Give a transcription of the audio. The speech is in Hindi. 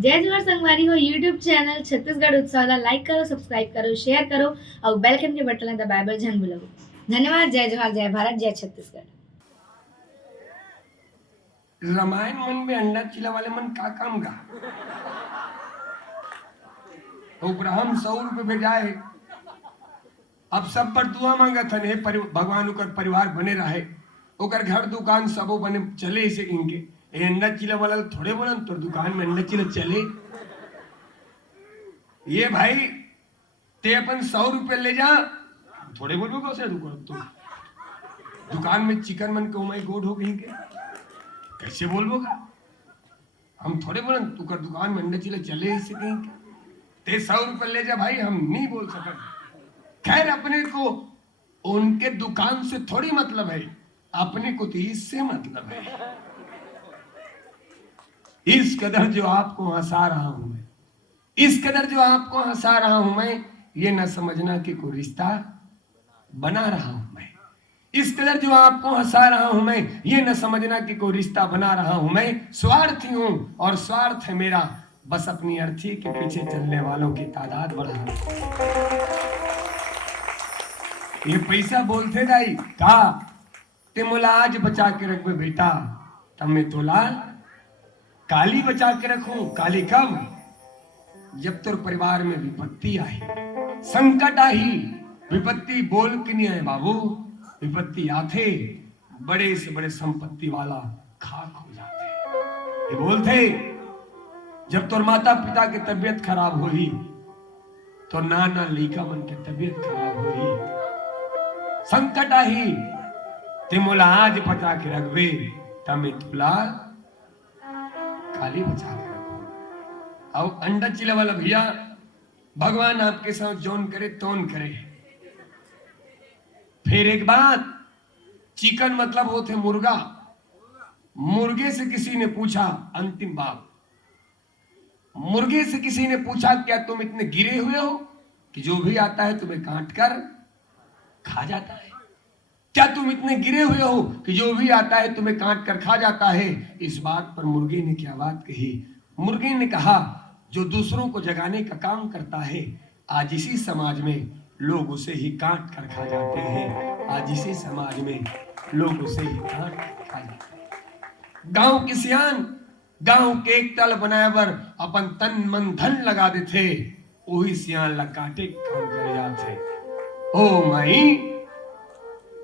जय जोहर संगवारी हो यूट्यूब चैनल छत्तीसगढ़ उत्सव लाइक करो, सब्सक्राइब करो, शेयर करो और बेल आइकन के बटन दबाए जन भूलो। धन्यवाद। जय जोहर, जय भारत, जय छत्तीसगढ़। रामायण मन में अंडा चिला वाले मन का काम का उपराम 100 रुपये भेजाए। अब सब पर दुआ मांगत हन, हे भगवान ओकर परिवार बने रहे, ओकर घर दुकान सबो बने चले इसे इनके। ए अंडा चिला वाला थोड़े बोलन तोर दुकान में अंडा चिला चले। ये भाई ते अपन 100 रुपये ले जा, थोड़े बोलो का दुकान में चिकन मन को माई गोड हो गई के कैसे बोलबो का? हम थोड़े बोलन तू कर दुकान में अंडा चिला चले इसे कहीं ते 100 रुपये ले जा भाई, हम नहीं बोल सकते। खैर अपने को उनके दुकान से थोड़ी मतलब है, अपने को तो इससे मतलब है। इस कदर जो आपको हंसा रहा हूं मैं, इस कदर जो आपको हंसा रहा हूं मैं, ये न समझना कि कोई रिश्ता बना रहा हूं मैं। इस कदर जो आपको हंसा रहा हूं मैं, ये न समझना कि कोई रिश्ता बना रहा हूं मैं। स्वार्थी हूं और स्वार्थ है मेरा, बस अपनी अर्थी के पीछे चलने वालों की तादाद बढ़ा। ये पैसा बोलते दाई का ते मोला आज बचा के रखबे बेटा, तब मैं तोला काली बचा के रखूं। काली कब? जब तोर परिवार में विपत्ति आई, संकट आई। विपत्ति बोल के नहीं आए बाबू, विपत्ति आते बड़े से बड़े संपत्ति वाला खाक हो जाते। ये बोलते जब तोर माता पिता की तबीयत खराब हुई तो नाना लइका मन की तबीयत खराब हुई, संकट आई ते मोला आज बचा के रखबे, तमे तुला काली बचा के रखो। अब अंडा चिला वाला भैया, भगवान आपके साथ जोन करे तोन करे। फिर एक बात, चिकन मतलब वो थे मुर्गा। मुर्गे से किसी ने पूछा, अंतिम बात, मुर्गे से किसी ने पूछा क्या तुम इतने गिरे हुए हो कि जो भी आता है तुम्हें काट कर खा जाता है? क्या तुम इतने गिरे हुए हो कि जो भी आता है तुम्हें काट कर खा जाता है? इस बात पर मुर्गे ने क्या बात कही? मुर्गे ने कहा जो दूसरों को जगाने का काम करता है, आज इसी समाज में लोग उसे ही काट कर खा जाते हैं। आज इसी समाज में लोग उसे ही काट कर खा जाते हैं। गांव की सियान गांव के एक तल बनाए बर अपन तन मन धन लगा देते, वही सियान ला काटे काम कर जाते। ओ माई